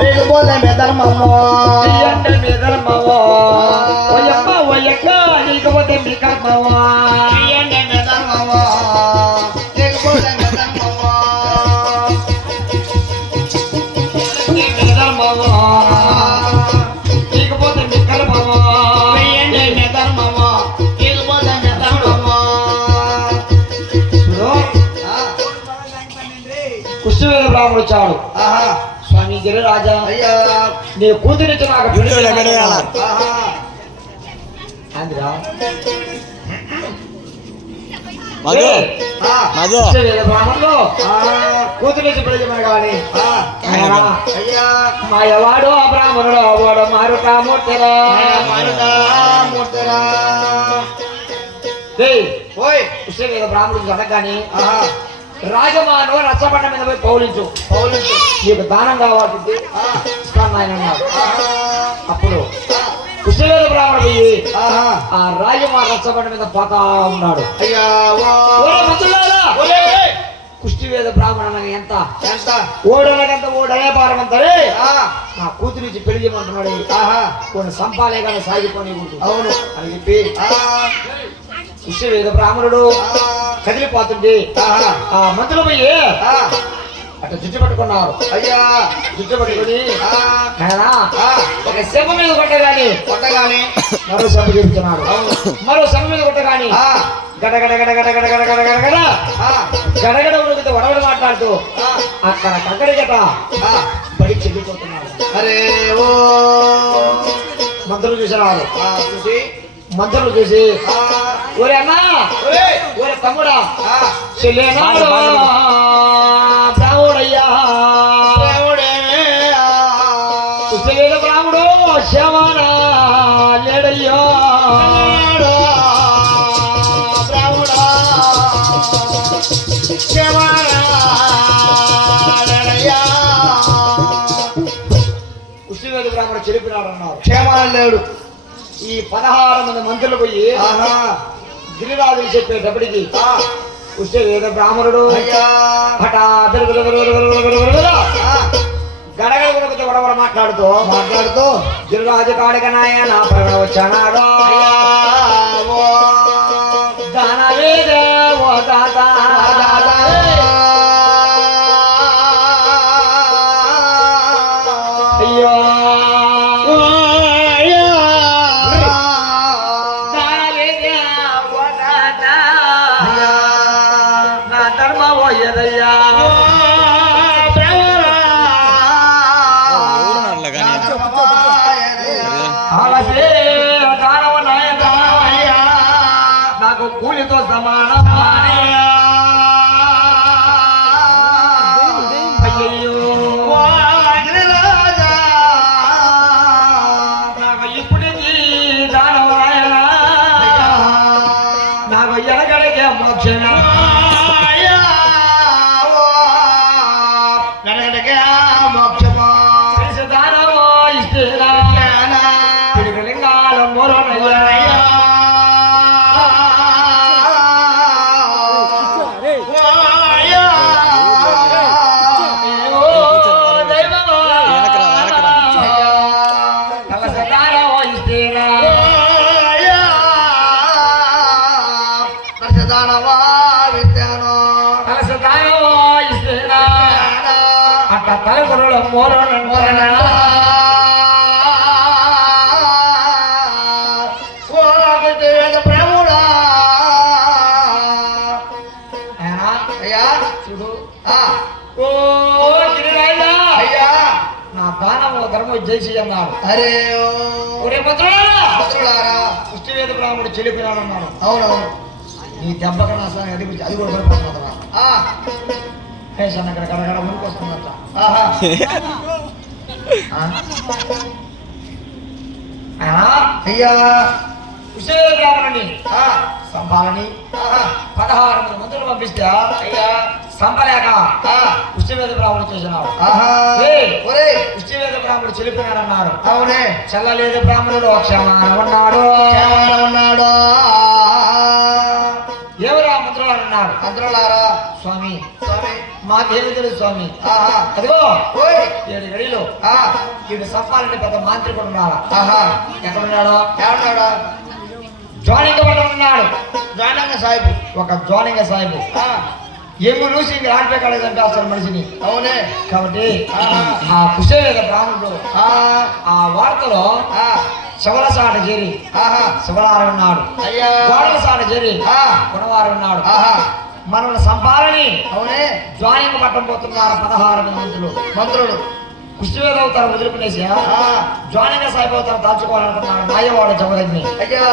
వేలుపోతే మెదర్మమ్మో అంటే మీ ధర్మమో ఓయమ్మ ఓయక్క నీకపోతే మీ కర్మమో అంటే మెదర్మమ్మో వేలుపోతే మెదర్మమ్మో మీ ధర్మమో నీకపోతే మీ కర్మమో అంటే మెదర్మమ్మో వేలుపోతే మెదర్మమ్మో కృష్ణవేద బ్రాహ్మణుడు వచ్చాడు. స్వామి గిరిరాజా అయ్యా నీ కూతురిచ్చి నాకు అందురా బ్రాహ్మణులు కూతురిచ్చి పెళ్లి కానీ అయ్యా మా ఎవడు ఆ బ్రాహ్మణుడు వాడు మారుతా మూర్తిరా మూర్తరా ఓయ్ కృష్ణవేద బ్రాహ్మణుడు జరగగానే రాజమాను రచ్చబండ మీద పోయి పౌలించు నీకు దానం కావాల్సింది ఆయన అన్నాడు. అప్పుడు కృష్ణవేద బ్రాహ్మణుడు పోయి ఆ రాజమాను రచ్చబండ మీద పోతా ఉన్నాడు. కృష్ణవేద బ్రాహ్మణ ఎంత ఓడనకంత ఓడనే పారమంతరే నా కూతురు నుంచి పెళ్లి చేయమంటున్నాడు. కొన్ని సంపాలే కానీ సాగిపోయి అవును అని చెప్పి కృష్ణవేద బ్రాహ్మణుడు కదిలిపోతుంటే ఆ మంత్రులు పోయి అట్లా జుట్టు పట్టుకున్నారు. అయ్యా జుట్టు పట్టుకుని ఒక శంభ మీద కొట్టగాని మరో శంభ చెబుతున్నాడు. మరో శంభ మీద కొట్టగాని గడగడ గడగడ గడగడ గడగడ గడ గడగడ ఉడికితే వడవడు మాట్లాడుతూ అక్కడ కక్కడి గట బడి చెల్లిపోతున్నాడు. అరే ఓ మంత్రులు చూసినారు. చూసి మంత్రులు చూసి ఒరే అన్నా ఒరే తమ్ముడా చెల్లేనా బ్రాహ్మణయ్యా చెల్లెల బ్రాహ్మడు శ్యామానా లేడయ్యా బ్రాహ్మడా కృష్ణవేద బ్రాహ్మణ చెలిపినాడు అన్నారు. క్షేమాలు లేడు. ఈ 16 మంది మంత్రులు పోయి గిరిరాజులు చెప్పేటప్పటికి కృష్ణవేద బ్రాహ్మణుడు గడగడ కొడుకుతో వడవడ మాట్లాడుతూ గిరిరాజు కాడిక నాయన పరగడ వచ్చానాడు. దానవేదే ఓ తాత అయ్యో నాకు కూలితో సమానం అయ్యో నాకు ఇప్పటికీ దానవాయన నాకు ఎనగడిగే మోక్షణ మోక్షమా దానమో ఇస్తేనా లింగాల మూలనయ్యా అట్లా తలకొరల మూలన బ్రహ్ముడా అయ్యా చూడు ఓ అయ్యా నా దానము ధర్మం చేసి అన్నాడు. అరే ఒరే మంత్రులారా కృష్ణవేద బ్రాహ్మణుడు చెల్లిపోయినాడు అన్నాడు. అవునవును నీ దెబ్బ కన్నా అసలు అది కూడా పడిపోతుందా అక్కడ కడగడ ముందుకు వస్తుందట. అయ్యా కృష్ణవేద బ్రాహ్మణుని సంపాలని 16 మంత్రులు పంపిస్తే అయ్యా సంపలేక కృష్ణవేద బ్రాహ్మణుడు చేసినాడు. కృష్ణవేద బ్రాహ్మణుడు చెల్లిపోయినాడు అన్నారు. అవునే చెల్లలేదు బ్రాహ్మణుడు క్షమాన ఉన్నాడు. ఎవరా మంత్రులు అన్నారు. మంత్రులారా స్వామి మాకేమి తెలుసు స్వామి. ఆహా. అదిగో ఓయ్. 7 గడిలో ఆ. వీడు సంపాలంటే పెద్ద మాంత్రికుడు ఉన్నాడా? ఆహా. ఎక్కడున్నాడో? ఏమన్నాడా? జోనింగ పట్టం ఉన్నాడు. జానంగ సాహిబు. ఒక జోనింగ సాహిబు ఆ. ఏమి రూసి ఇంక రాడిపోయాడు అసలు మనిషిని. అవునే. కాబట్టి ఆహా. ఆ కుశేద బ్రాహ్మణుడు ఆ. ఆ వార్తలో ఆ. శబల సాట చేరి ఆహా. శబలారు ఉన్నాడు. అయ్యా. గోడల సాట చేరి ఆ. కొనవారు ఉన్నాడు. ఆహా. మనల్ని సంపాలని అవునే. జ్వానింగ పట్టం పోతున్నారు 16 మంది మంత్రులు. మంత్రుడు. కుష్టివేద అవుతారు వదిలిపెట్టేసి ఆ. జ్వానింగ సాయిబు అవుతారు దాచుకోవాలనుకున్నాడు మాయవాడు జమదగ్ని. అయ్యా.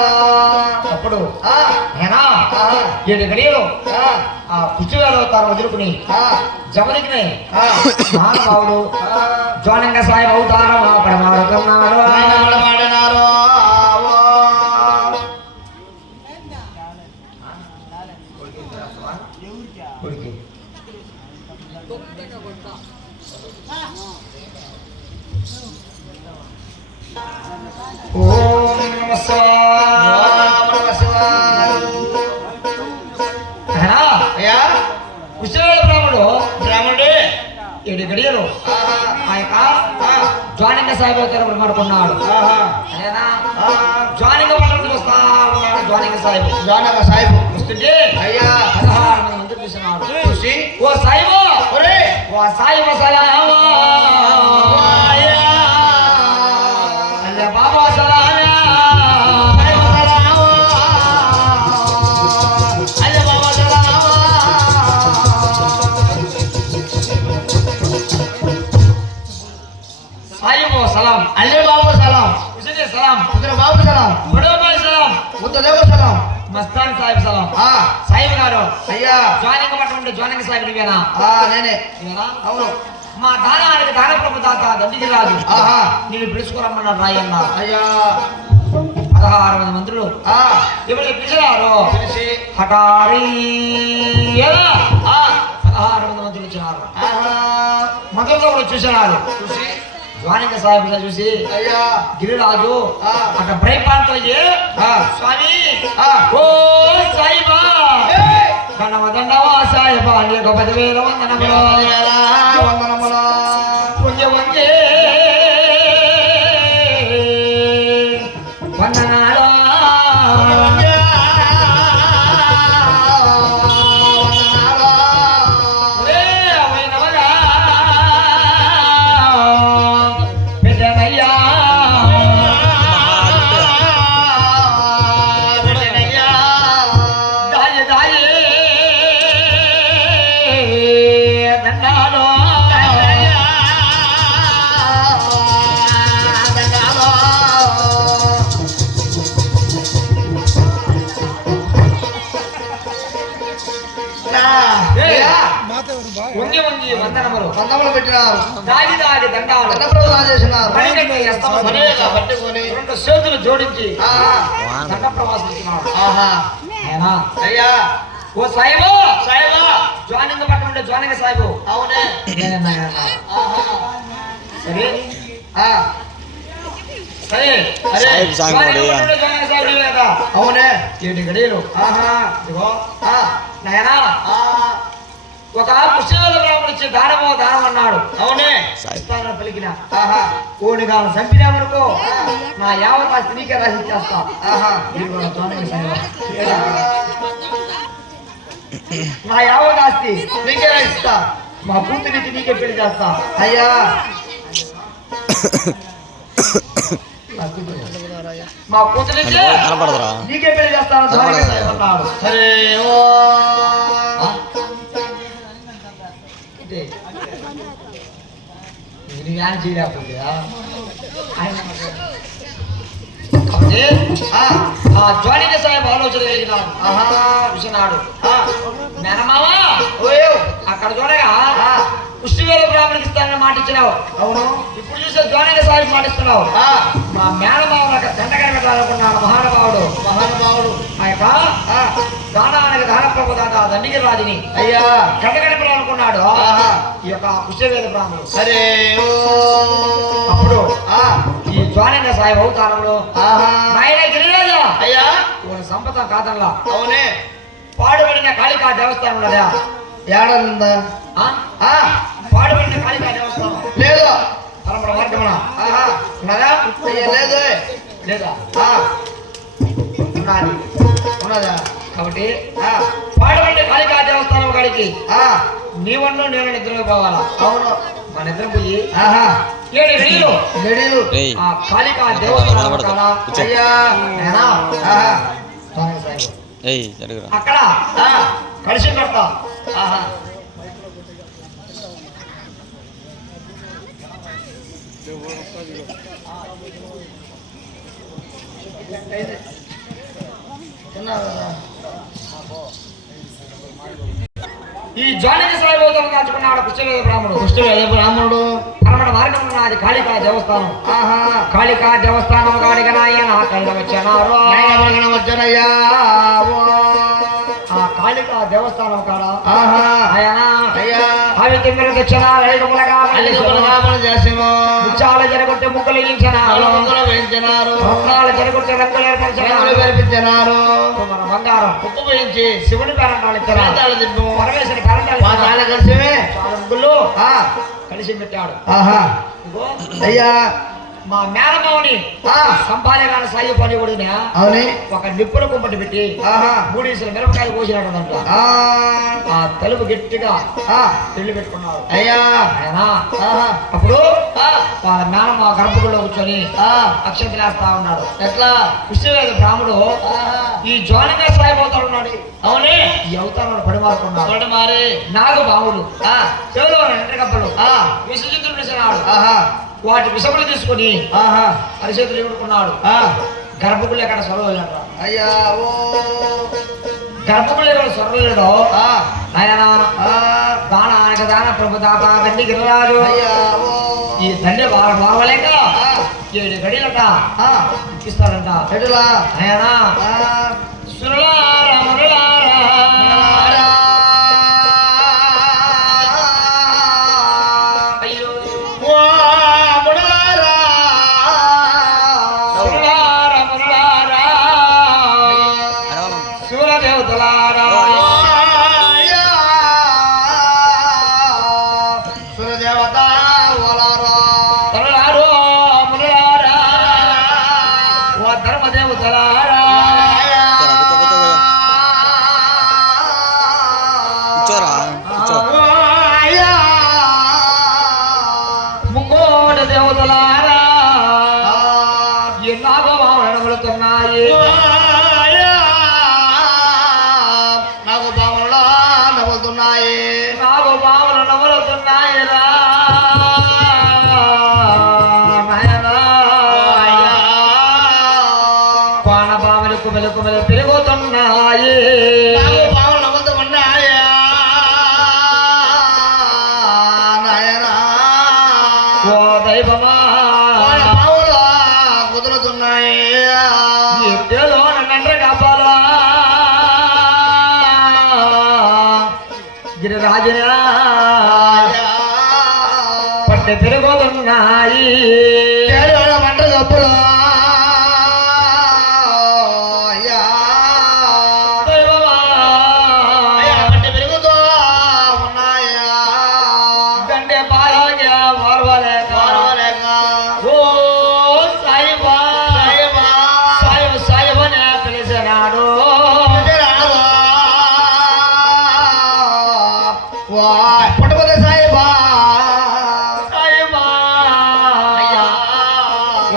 అప్పుడు ఆ. నేనా ఆహా. 7 గడియలు ఆ. ఆ కుష్టివేద అవుతారు వదులుకుని ఆ. జమదగ్ని ఆ. మహానుభావుడు ఆ. జ్వానింగ సాయిబు అవుతారు పడమాడుతున్నాడు. వాడినారు. ఓం నమః శివాయ. అయ్యా. కుష్టివేద బ్రాహ్మణుడు బ్రాహ్మణుడే. 7 గడియలు ఆహా. ఆ యొక్క జ్వానింగ సాయిబు అవుతారు పడమాడుకున్నాడు. ఆహా. అదేనా ఆ. జ్వానింగ పట్టణం చూస్తా ఉన్నాడు జ్వానింగ సాయిబు. జానంగ సాహిబు. వస్తుంటే అయ్యా. 16 మంది చూసినాడు. చూసి. ఓ సాయిబు ఒరే. ఓ సాయిబు సలామా అయ్యా. అల్లె బాబా సలామా అయ్యా బాబా సలామా. సాయిబు సలాం అల్లే బాబు సలాం. హుసేన్ సలాం ఉదర బాబు సలాం. బడోబాయ్ సలాం ఉద్దదేవ సలాం. మస్తాన్ సాహిబ్ సలాం. ఆ. సాయిబు గారు అయ్యా. జ్వానింగ పట్టణం ఉంటే జ్వానింగ సాహిబ్ నువ్వేనా? ఆ. నేనే. నువ్వేనా? అవును. మా దానానికి దాన ప్రభు దాత దండికి రాజు ఆహా. నేను పిలుచుకోరమ్మన్నాడు రాయన్న. అయ్యా. 16 మంది మంత్రులు ఆ. ఎవరు పిలిచినారు? తెలిసి. హఠారీ ఆ. 16 మంది మంత్రులు వచ్చినారు. ఆహా. మంత్రులతో కూడా చూసినారు. చూసి. జ్వానింగ సాహిబ్ చూసి అయ్యా. గిరిరాజు ఆ. అక్కడ భయపాంతో ఆ. స్వామి ఆ. ఓ సాయిబా ఏయ్. దండవ దండవా సాయిబా నీకు 10,000 వందనములు. వందనములు. వంగే వంగే వందనాలు. ఒరే అవైనవగా పెట్టనయ్యా. దాయి దాయి దండాలు. వంగి వంగి వందనములు. వందములు పెట్టినారు. దాగి దాగి దండాలు. దండప్రదానం చేసినారు. మణికంఠ హస్తము మణిగా పట్టుకొని. 2 చేతులు జోడించి ఆ. దండ ప్రవాసిస్తున్నాడు. ఆహా. ఏనా? అయ్యా. ఓ సాయిబు సాయిబా. జ్వానింగ పట్టణం ఉంటే జ్వానింగ సాయిబు అవునే. నేనన్నా. ఆహా. సరే ఆ. సరే అరే. సాయిబ్ సాంగ్ జ్వానింగ కొడియా. పట్టణంలో జ్వానింగ సాయిబు లేదా? అవునే. 7 గడియలు. ఆహా. ఇదిగో ఆ. నాయనా ఆ. ఒక కుశల బ్రాహ్మణుడు ఇచ్చి దానమో దానం అన్నాడు. అవునే. సాయిబ్ ఇస్తానని పలికిన ఆహా. కోడి కాను చంపినామనుకో నా యావత్ ఆస్తి నీకే రాసి ఇచ్చేస్తా. ఆహా. మీరు కూడా జ్వానింగ సాయిబు. నా యావత్ ఆస్తి నీకే ఇస్తా. మా కూతురికి నీకే పెళ్లి చేస్తా. అయ్యా. మా కూతురికి కనపడదురా. నీకే పెళ్లి చేస్తాను జ్వానింగ సాయిబు అన్నాడు. సరే. ఓ. అంటే ఇది జ్ఞానం చేయలేకపోతే ఆయన కాబట్టి ఆ జ్వానింగ సాయిబు ఆలోచన కలిగినాడు. ఆహా. చూసినాడు. ఆ. మేనమావా ఓయో. అక్కడ చూడగా ఆ. పుష్టివేల బ్రాహ్మణికి ఇస్తానని మాట ఇచ్చినావు. అవును. ఇప్పుడు చూసే జ్వానింగ సాయిబు మాట ఇస్తున్నావు. ఆ. మా మేనమావను అక్కడ దండగా పెట్టాలనుకున్నాడు మహానుభావుడు. మహానుభావుడు. ఆ యొక్క ఆ. దానానికి దాన ప్రభు దాత దండికి రాజుని అయ్యా. గడగడపడాలనుకున్నాడు ఆహా. ఈ యొక్క పుష్యవేద బ్రాహ్మణుడు. సరే. ఓ. అప్పుడు ఆ. ఈ జ్వానింగ సాయిబు అవతారంలో ఆహా. నాయన గిరిరాజా అయ్యా. కొన్ని సంపద కాదల్లా అవునే. పాడుబడిన కాళికా దేవస్థానం ఉన్నదా? ఏడనుందా? పాడుబడిన కాళికా దేవస్థానం లేదు పరమడ మార్గమున ఉన్నదా లేదు లేదా ఉన్నది ఉన్నదా కాబట్టి పాడుబడిన కాళికా దేవస్థానం కాడికి నీవన్ను నేను నిద్రలో పోవాలా అవును మన నిద్ర పోయి 7 గడియలు ఆ కాళికా దేవస్థానం కాడ అయ్యా నేనా అక్కడ కలిసి కడతా ఈ జానకి సాయిబోధం కాచుకున్నాడు కృష్ణవేద బ్రాహ్మణుడు పరమడ మార్గం ఉన్నది కాళికా దేవస్థానం కాళికా దేవస్థానం కాడికి నాయన వచ్చారు వచ్చనయ్యా ఆ కాళికా దేవస్థానం కాడ ఆయన అయ్యా అవి తిమ్మిర దక్షిణ చేసిన ముచ్చాల జరగొట్టే ముక్కలు వేయించినారు రంగాలు జరగొట్టే రంగులు ఏర్పరిచినారు మన బంగారం ఉప్పు వేయించి శివుని పేరంటాలు ఇచ్చారు దిబ్బు పరమేశ్వరి పేరంటాలు కలిసి ముగ్గులు కలిసి పెట్టాడు అయ్యా మా మేనమావుని సంపాదన సాయి పని కూడా అవునే ఒక నిప్పుల కుంపటి పెట్టి 3 ఇసులు మిరపకాయలు కోసినాడు దాంట్లో ఆ తలుపు గట్టిగా పెళ్లి పెట్టుకున్నాడు అయ్యా ఆయన అప్పుడు వాళ్ళ మేనమా గర్భగుడిలో కూర్చొని అక్షంతలు వేస్తా ఉన్నాడు ఎట్లా కృష్ణవేద బ్రాహ్మడు ఈ జోనగా సాయిపోతాడు ఉన్నాడు అవునే ఈ అవతారాలు పడిమారుకున్నాడు మారి నాగు బావులు చెవులో ఎండ్రగప్పలు విసర్జితులు విసినాడు వాటి విషములు తీసుకుని అరిచేతులు ఎగుడుకున్నాడు గర్భగుళ్ళు ఎక్కడ సొరవలేడు అయ్యా ఓ గర్భగుళ్ళు ఎక్కడ సొరవలేడు ఆయన దానానికి దాన ప్రభు దాత తండ్రి గిరిరాజు ఈ తండ్రి వారవలేక 7 గడియలట ఇస్తాడంట ఆయన సురలారా మురళారా ముంగోడు దేవతలారా ఎన్నాగో నడుములుతున్నాయి నాకు బావులు నవ్వుతున్నాయి నాగు బావులు నవ్వులుతున్నాయి రా కోణ బావులు కుమెలు కుమెలు పెరుగుతున్నాయి బావులు నవ్వుతున్నాయా నాయనా ఓ దైవమా బావులు కుదురుతున్నాయి ఎట్టేలో నన్నండ్ర కాపాలా గిరిరాజునా పట్టె పెరుగుతున్నాయి మంట తప్పులు పెరుగుతూ ఉన్నాయా దండే బాగా మార్వలేక ఓ సాయిబా సాయిబ సాయిబనే పిలిచినాడు పుట్టపతి సాయిబా సాయిబా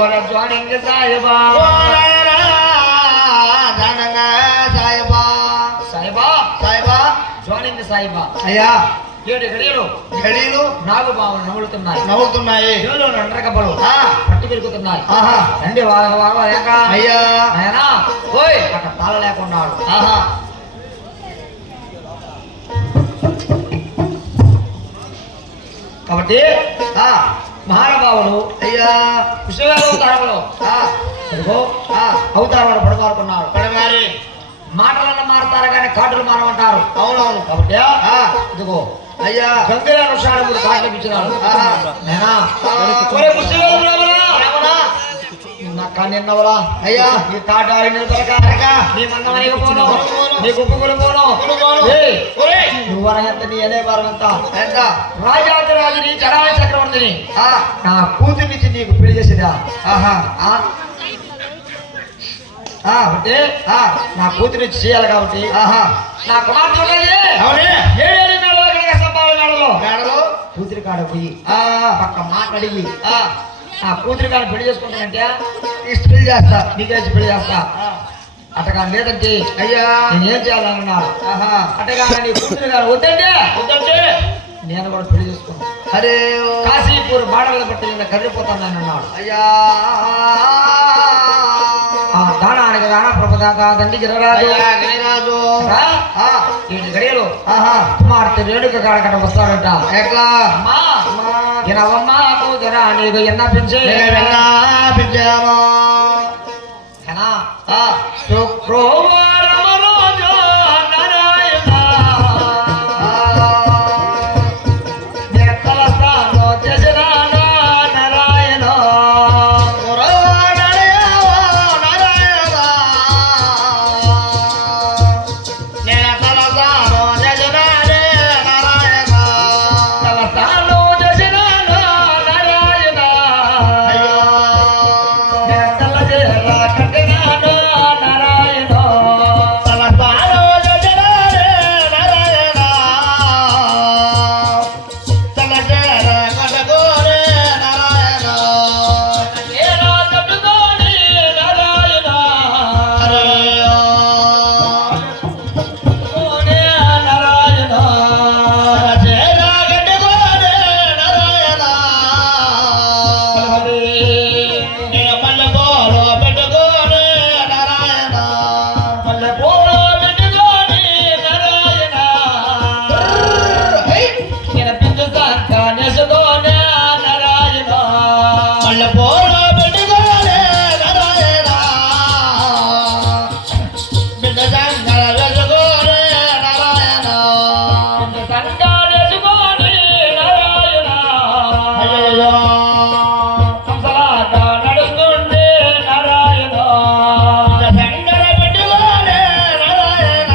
ఓర జోడింగ్ సాయిబా సాయిబా సాయిబా సాయిబా జోడింగ్ సాయిబా అయ్యా 7 గడియలు గడియలు నాగు బావులు నవ్వులుతున్నాయి నవ్వుతున్నాయి చెవులో నండ్రకబ్బలు పట్టి పెరుగుతున్నాయి రండి వాగలేక అయ్యా ఆయన ఓయ్ అక్కడ తాళ లేకున్నాడు కాబట్టి మహానుభావులు అయ్యా కృష్ణవేద అవతారంలో అవతారంలో పడుకోరుకున్నారు మరి మాటలన్న మారుతారు కానీ కాటులు మారమంటారు అవునవును కాబట్టి ఇదిగో అయ్యా గంభీరానుసారం 3 కాటులు ఇచ్చినాడు నేనా నిన్నవరా అయ్యా ఈ తాట నీ మందమని పోను నీ కుప్పకులు పోను ఏయ్, ఒరేయ్, నువ్వు ఎంత నీ అనే భారమంతా ఎంత? రాజాదిరాజుని చరాయ చక్రవర్తిని ఆ, నా కూతుర్నిచ్చి నీకు పెళ్లి చేసేదా ఆహా, అంటే ఆ, నా కూతురిచ్చి చేయాలి కాబట్టి ఆహా, నా కుమార్తె ఉన్నది అవునే, ఏడేడు మేడలో కనుక సంపాదన మేడలో మేడలు, కూతురి కాడ పోయి ఆ, పక్క మాట అడిగి ఆ, నా కూతురి కాడ పెళ్లి చేసుకుంటానంటే ఇష్ట పెళ్లి చేస్తా. నీకేసి పెళ్లి చేస్తా ఆ, అట్టగా లేదంటే అయ్యా, నేనేం చేయాలన్నా ఆహా, అట్టగా నీ కూతురి కాడ వద్దంటే వద్దంటే, నేను కూడా పెళ్లి చేసుకున్నాను అరే ఓ, కాశీపూర్ బాడల బట్టి నేను కదిలిపోతానని అన్నాడు అయ్యా, ఆ దానానికి దాన ప్రభుదాకా దండికి రాదు అయ్యా, గిరిరాజు, ఆ, ఈ గడియలు ఆహా, కుమార్తె రేణుక కాడకట వస్తాడంట ఎట్లా? అమ్మా అమ్మా, ఇనవమ్మా కూతురా నీకు ఎన్న పెంచే నేను విన్నా పించాము. ఎనా ఆ, శుక్రవారం రోజు నారాయణ ఆ, నెత్తల స్థానం చేసినాడు నారాయణ కుర్రవాడయ్యావో నారాయణ, నేను తలసాను జజనాడే నారాయణ. తల స్థానం చేసినాడు నారాయణ అయ్యో, నెత్తల చేర కట్టినాడు నారాయణ తలసాను జజనాడే నారాయణ. తలచేర కటకోరే నారాయణ. ఏరా కట్టుకోని నారాయణ అరయ్యో, కోనే నారాయణ తలచేర కట్టుకోరే నారాయణ. నేను మల్లెపూలు పెట్టుకోనే నారాయణ. మల్లె పూల పెట్టుకోని నారాయణ హై! నేను పిందు సంక నెసుకోనే నారాయణ మల్లెపూలు పెట్టుకోనే నారాయణ. బిడ్డ సంగర వెలుగునే నారాయణ. పిందు సంక నెసుకోని నారాయణ అయ్యయ్యో, హంసలాగా నడుస్తుండే నారాయణ బిడ్డ సంగర పెట్టుకోనే నారాయణ.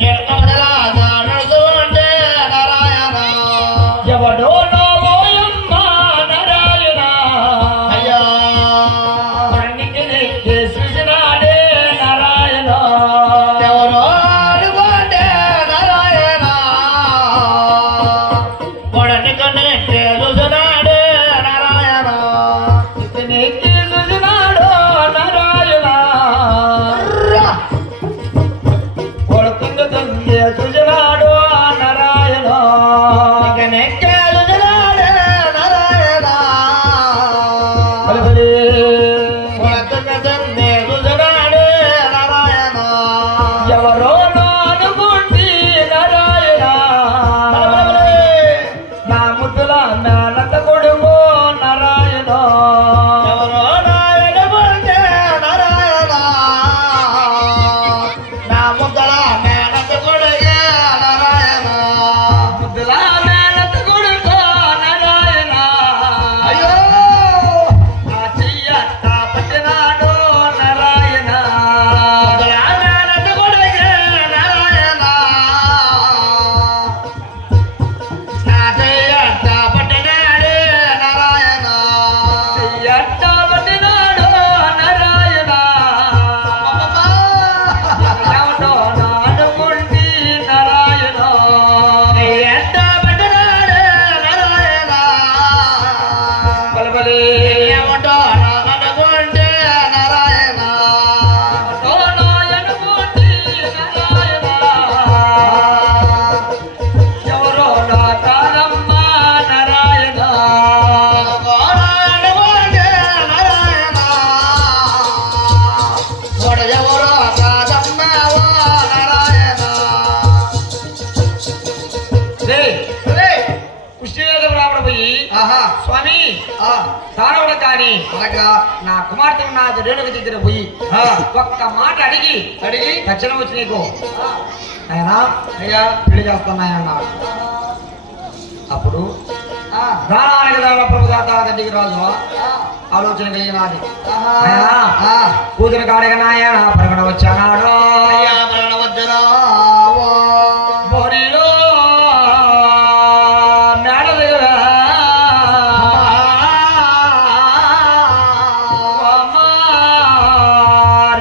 నేను కమలలాగా నడుస్తుంటే నారాయణ. ఎవడో నోయమ్మ నారాయణ అయ్యా, కొన్నికి నెక్కి సృజనాడే నారాయణ ఎవరో అనుకోండే నారాయణ. కొడనికి నెట్టే చూసినాడే నారాయణ. నెక్కి సృజనాడు నారాయణ కొడుకుందు తంగి సృజనాడు నారాయణ ఇక నెట్టే చూసినాడే నారాయణ. బలిబలి. కొడకి తండ్రి చూసినాడే నారాయణ. ఎవరో అనుకుంటి నారాయణ నా ముద్దుల మేనత కొడుకు నారాయణ ఎవరో నాయనకుంటే నారాయణ. నా ముద్దల మేనత కొడుకే నారాయణ. ముద్దుల మేనత కొడుకు నారాయణ అయ్యో, నా చెయ్యట్ట పట్టినాడు నారాయణ ముద్దల మేనత కొడుకే నారాయణ. నా చెయ్యట్ట పట్టినాడే నారాయణ. చెయ్యట్ట పట్టినాడు నారాయణ అమ్మమ్మా. ఎవడో అనుకుంటి నారాయణ నీ ఎంట పట్టినాడే నారాయణ. బలిబలి. ఏమంటో నాకనుకుంటే నారాయణ. ఎవరో నా కాదమ్మ నారాయణ నాకనుకుంటే నారాయణ. వాడు ఎవరో కాదమ్మావో నారాయణ. కృష్ణవేద బ్రాహ్మణ పోయి ఆహా, స్వామి ఆ, దానవుడు కాని అలాగా, నా కుమార్తె నా రేణుక దగ్గర పోయి ఆ, ఒక్క మాట అడిగి అడిగి, దక్షిణం వచ్చి నీకు ఆయన అయ్యా, పెళ్లి చేస్తున్నాయన్నాడు అప్పుడు ఆ, దానానికి దాన ప్రభుదాత దగ్గరికి రాజు ఆలోచన కలిగినది ఆహా. కూతురు కాడగా నాయన పరగణ వచ్చానాడు అయ్యా ప్రణవజ్జరా ఓ. బోడిలో మేడ దగ్గర అమ్మ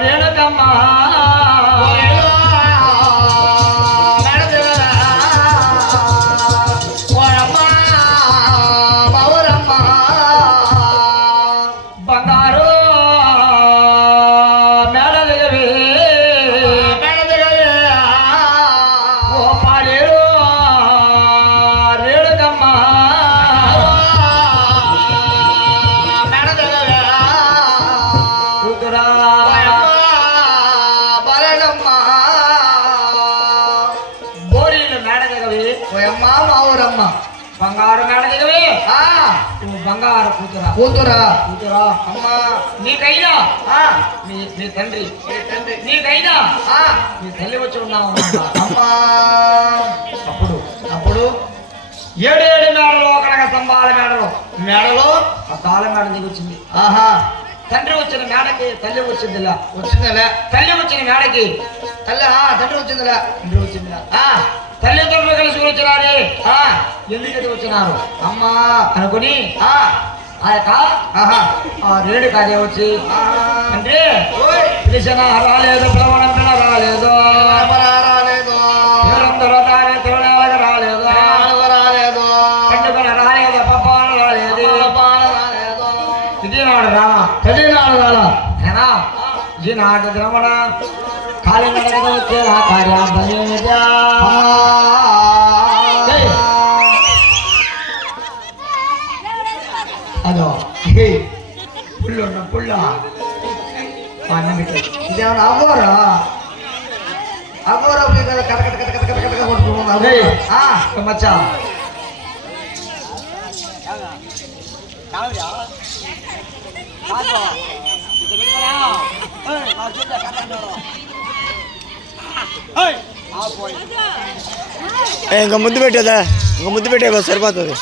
రేణుకమ్మ బంగారు మేడ దగ్గరే ఓ పాలేరు రేణుకమ్మ కూతురా బోరీలు మేడ దగ్గరే బంగారు మేడ దగ్గరే నువ్వు బంగారు కూతురా కూతురా కూతురా అమ్మా నీకైనా ఆ, నీ తండ్రి ఏ తండ్రి నీకైనా ఆ, నీ తల్లి వచ్చి ఉన్నావు అమ్మా అప్పుడు అప్పుడు 7 మేడలో కనక స్తంభాల మేడలో మేడలో ఆ తాళ మేడ దిగి వచ్చింది ఆహా తండ్రి వచ్చిన మేడకి తల్లి వచ్చిందిలా వచ్చిందిలే తల్లి వచ్చిన మేడకి తల్లి తండ్రి వచ్చిందిలే తండ్రి వచ్చిందిలా ఆ, తల్లిదండ్రులు కలిసి వచ్చినారే ఆ, ఎందుకది వచ్చినారు అమ్మా అనుకుని ఆ, ఆ యొక్క ఆహా ఆ రేడు కాదే వచ్చి ఆహా. అంటే ఓయ్, పిలిచిన రాలేదు పిలవనంపిన రాలేదు రాలేదు ఎవరందరూ తానే తిరునాళ్ళకి రాలేదు రాలేదు పండుగ రాలేదు పప్పాన రాలేదు రాలేదు ఇది నాడు రా చదివినాడు రాలా ఏనా ఈ నాడు ద్రమణ కాలి నడక వచ్చే ఆ కార్యార్థమేమిటా? అదో పుల్లు ఉన్న పుల్ల అన్నం పెట్టే ఇదేమన్నా అవ్వరా అవ్వరా కటకట కటకట కటకట కొట్టుకున్నావు మచ్చా ఇంకా ముద్దు పెట్టేదా ఇంకా ముద్దు పెట్టే సరిపోతుంది